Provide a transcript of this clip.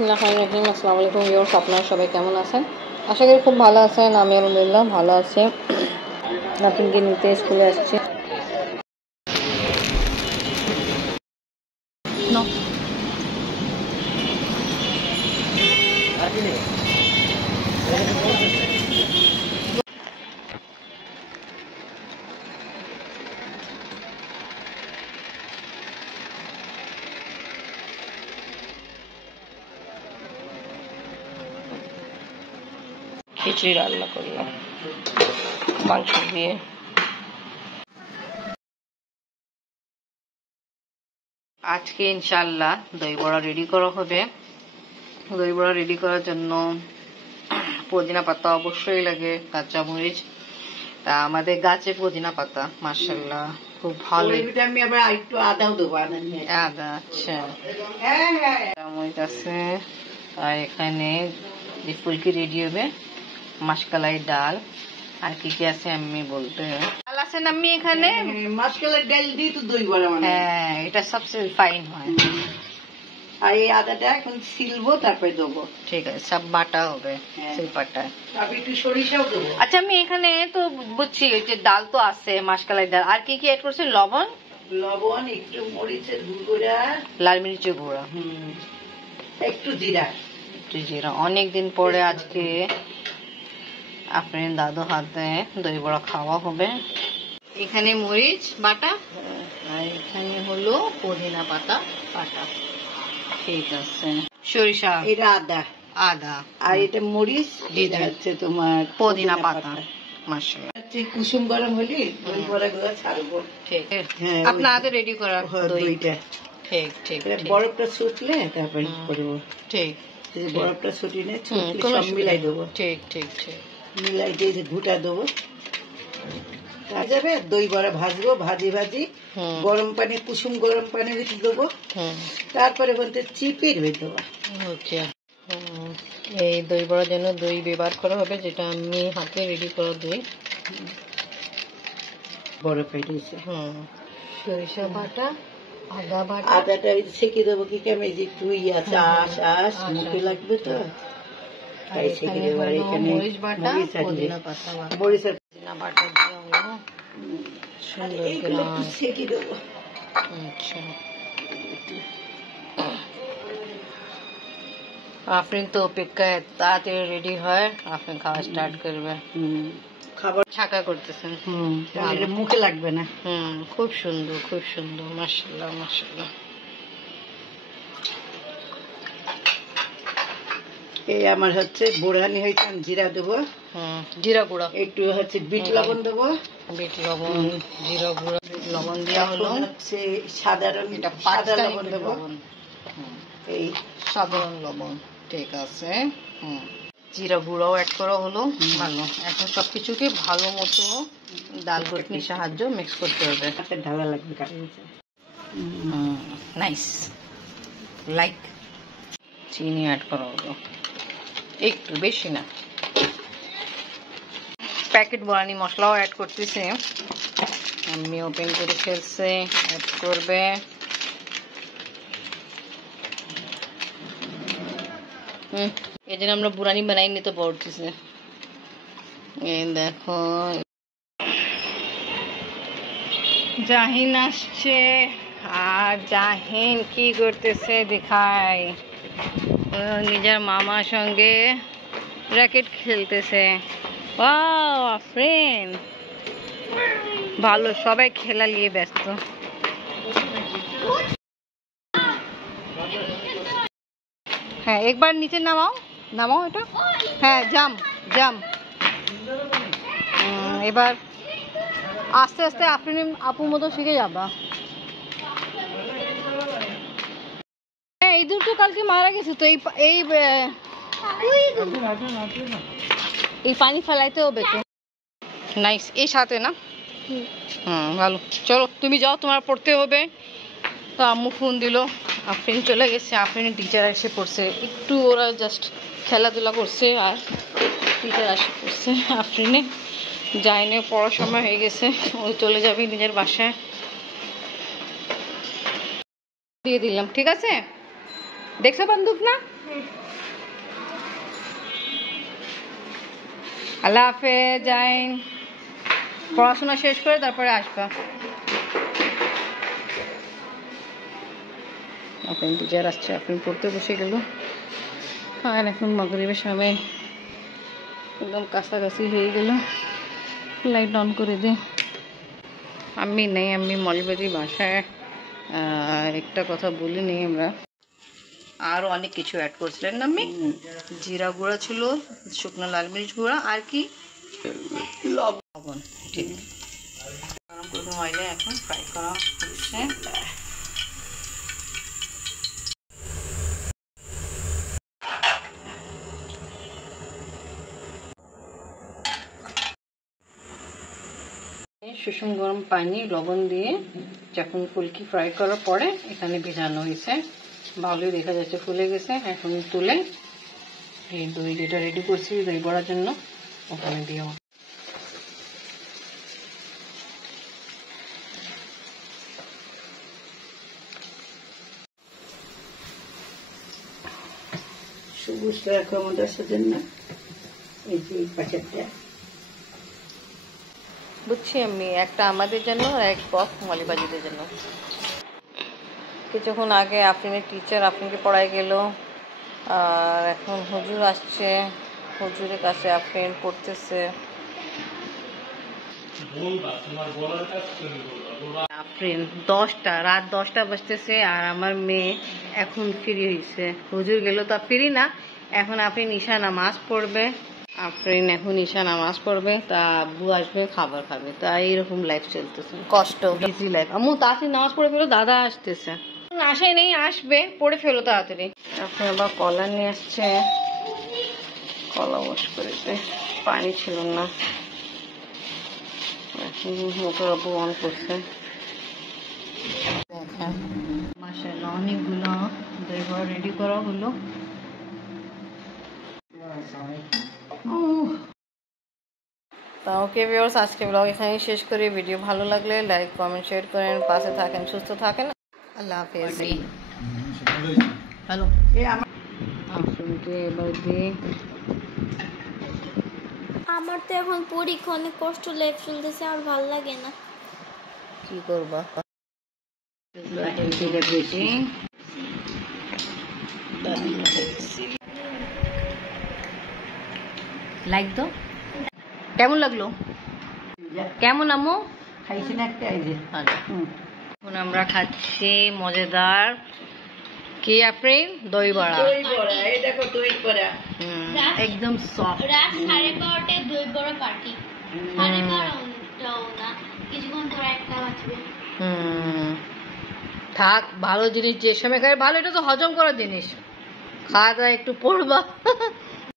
বিসমিল্লাহিররহমানিররহিম। আসসালামু আলাইকুম ভিউয়ার্স, আপনারা সবাই কেমন আছেন? আশা করি খুব ভালো আছেন। আমি আলহামদুলিল্লাহ ভালো আছি। নাতিনকে নিতে স্কুলে আসছি। খিচুড়ি রান্না করলাম মাংস দিয়ে। আজকে ইনশাআল্লাহ দই বড়া রেডি করা হবে। দই বড়া রেডি করার জন্য পুদিনা পাতা অবশ্যই লাগে, কাঁচা মরিচ। তা আমাদের গাছে পুদিনা পাতা মাশাআল্লাহ খুব ভালো। আমি আবার একটু আদাও দেবো। আদা, আচ্ছা, মরিচ আছে। আর এখানে যে ফুলকি রেডি হবে, মাসকালাই ডাল, আর কি কি আছে আমি বলতে ডাল আছে না আমি এখানে মাসকালাই ডাল দিয়ে তো দই বড়া মানে। হ্যাঁ, এটা সবচেয়ে ফাইন হয়। আর এই আদাটা এখন ছিলবো, তারপরে দেবো। ঠিক আছে, সব বাটা হবে শিলপাটায়। তারপর একটু সরিষাও দেবো। আচ্ছা, আমি এখানে তো বুঝছি যে ডাল তো আছে, মাসকালাই ডাল, আর কি কি অ্যাড করছি? লবণ, একটু মরিচের গুঁড়া, লাল মরিচের গুঁড়া, একটু জিরা। অনেকদিন পরে আজকে আপনার দাদু হাতে দই বড়া খাওয়া হবে। এখানে মরিচ বাটা, আর এখানে হলো পুদিনা পাতা বাটা। ঠিক আছে, সরিষা, এটা আদা, আর এটা মরিচ, এটা হচ্ছে তোমার পুদিনা পাতা। মাশাআল্লাহ, কুসুম গরম হলে দই বড়া গুলো ছাড়বো। ঠিক, আপনার হাতে রেডি করা দইটা। ঠিক ঠিক, বরফটা ছুটলে তারপরে করবো। ঠিক, বরফটা ছুটিলে সব মিলাই দেবো। ঠিক ঠিক ঠিক, মিলাই দিয়ে ঘুটা দেবো। যাবে দই বড়া ভাজবো, ভাজি গরম পানি, কুসুম গরম পানি ভিতরে দেবো। তারপরে বলতে চিপের ভেতরে দেবো। এই দই বড়ার জন্য দই ব্যবহার করা হবে, যেটা আমি হাতে রেডি করা দই। বরফ হয়েছে। সরিষা বাটা, আদা বাটা, আদাটা ছেঁকে দেবো। কি কেমন যে তুই আস মুখে লাগবে তো, তাই ছেঁকে দেবো। আর এখানে মরিচ বাটা, পুদিনা পাতা, মরিচের পুদিনা বাটা দিয়ে হলো সুন্দর করে ছেঁকে দেবো। আচ্ছা, আপনি তো অপেক্ষায় তাড়াতাড়ি রেডি হয়, আপনি খাওয়া স্টার্ট করবেন। খাবার ছাকা করতেছেন, মুখে লাগবে না। খুব সুন্দর, খুব সুন্দর, মাশাআল্লাহ মাশাআল্লাহ। এই আমার হচ্ছে বোরহানি হয়েছে, আমি জিরা দেবো, জিরা গুঁড়া, একটু হচ্ছে বিট লবণ দেবো। বিট লবণ, জিরা গুঁড়া, লবণ দেওয়া হলো। হচ্ছে সাধারণ, এটা সাদা লবণ দেবো, এই সাধারণ লবণ। ঠিক আছে, জিরা গুঁড়াও অ্যাড করা হলো। ভালো, এখন সবকিছুকে ভালো মতো ডাল ঘুটনির সাহায্য মিক্স করতে হবে। ঢালা লাগবে। Nice, like. চিনি অ্যাড করা হলো, একটু বেশি না। প্যাকেট বোরানি মশলাও অ্যাড করতেছে, আমি ওপেন করে ফেলছে, অ্যাড করবে। এই জন্য আমরা বুরানি বানাই নিতে পড়তেছে। এই দেখো, জাহিন আসছে, আর জাহিন কি করতেছে দেখায়, নিজের মামার সঙ্গে র্যাকেট খেলতেছে। ওয়াও ফ্রেন্ড, ভালো, সবাই খেলা নিয়ে ব্যস্ত। হ্যাঁ, একবার নিচে নামাও এটা। হ্যাঁ, জাম। এবার আস্তে আস্তে আপনি আপুর মতো শিখে যাবা। হ্যাঁ, এই দুটো কালকে মারা গেছে তো, এই পানি ফেলাইতে হবে তো। নাইস, এই সাথে না। ভালো, চলো তুমি যাও, তোমার পড়তে হবে। তো আম্মু ফোন দিল, আফরিন চলে গেছে। আফরিনের টিচার এসে পড়ছে, একটু ওরা জাস্ট খেলাধুলা করছে, আর টিচার এসে পড়ছে। আফরিনে যায়নি, পড়ার সময় হয়ে গেছে, ওই চলে যাবে নিজের বাসায়। দিয়ে দিলাম, ঠিক আছে। দেখছো বন্দুক না? আল্লাহ হাফেজ, যাইন, পড়াশোনা শেষ করে তারপরে আসবা। আপনার টিচার আসছে, আপনি পড়তে বসে গেল। আর এখন মাগরিবের সময় একদম কাছাকাছি হয়ে গেল। লাইট অন করে দে। আমি নেই, আমি মলিবাজি বাসায় একটা কথা বলি নেই আমরা। আরও অনেক কিছু অ্যাড করছিলেন না আমি? জিরা গুঁড়া ছিল, শুকনো লাল মরিচ গুঁড়া, আর কি লবণ। ঠিক গরম করে অয়েলে এখন ফ্রাই করা হচ্ছে। সুষুম গরম পানি লবণ দিয়ে যখন ফুলকি ফ্রাই করার পরে এখানে ভেজানো হয়েছে, ভালোই দেখা যাচ্ছে ফুলে গেছে। এখন তুলে এই দই যেটা রেডি করছি দই বড়ার জন্য ওখানে দিও। সবুজটা রাখো আমাদের সাথেন না, এই যে প্যাকেটটা। বুঝছি আমি, একটা আমাদের জন্য আর এক বক্স মলিবাজিদের জন্য। কিছুক্ষণ আগে আফরিনের টিচার আফরিনকে পড়াই গেল, আর এখন হুজুর আসছে, হুজুরের কাছে আফরিন পড়তেছে। আফরিন রাত 10টা বাজতেছে, আর আমার মেয়ে এখন ফ্রি হয়েছে। হুজুর গেল তা ফ্রি না, এখন আফরিন ঈশা নামাজ পড়বে। আফরিন এখন ঈশা নামাজ পড়বে, তা আব্বু আসবে, খাবার খাবে। তা এইরকম লাইফ চলতেছে, কষ্ট, বিজি লাইফ। আম্মু তাড়াতাড়ি নামাজ পড়ে ফেলো, দাদা আসতেছে। আসাই নেই, আসবে, পড়ে ফেলো তাড়াতাড়ি। এখন আবার কলা নিয়ে আসছে, কলা ওয়াশ করেছে, পানি ছিল না। এখন মোটর আব্বু অন করছে। দেখেন মাশাআল্লাহ অনেকগুলো দই বড়া রেডি করা হলো। তা ওকে ভিউয়ার্স, আজকে ব্লগ এখানেই শেষ করি। ভিডিও ভালো লাগলে লাইক কমেন্ট শেয়ার করেন, পাশে থাকেন, সুস্থ থাকেন। আল্লাহ হাফেজ। হ্যালো, আফরিনকে এবার দিয়ে আমার তো এখন পরীক্ষা, অনেক কষ্ট লাইফ চলতেছে, আর ভালো লাগে না। কি করবা? লাইক দাও। কেমন লাগলো? কেমন আম্মু? খাইছি না একটা, এই যে এখন আমরা খাচ্ছি মজাদার কি আফরিন দই বড়া। দই বড়া, এই দেখো দই বড়া একদম সফট। রাত 12:30টায় দই বড়া পার্টি। 12:30টাও না, কিছুক্ষণ পর 1টা বাজবে। থাক, ভালো জিনিস যে সময় খাই ভালো, এটা তো হজম করার জিনিস। খাওয়া দাওয়া একটু পড়বা।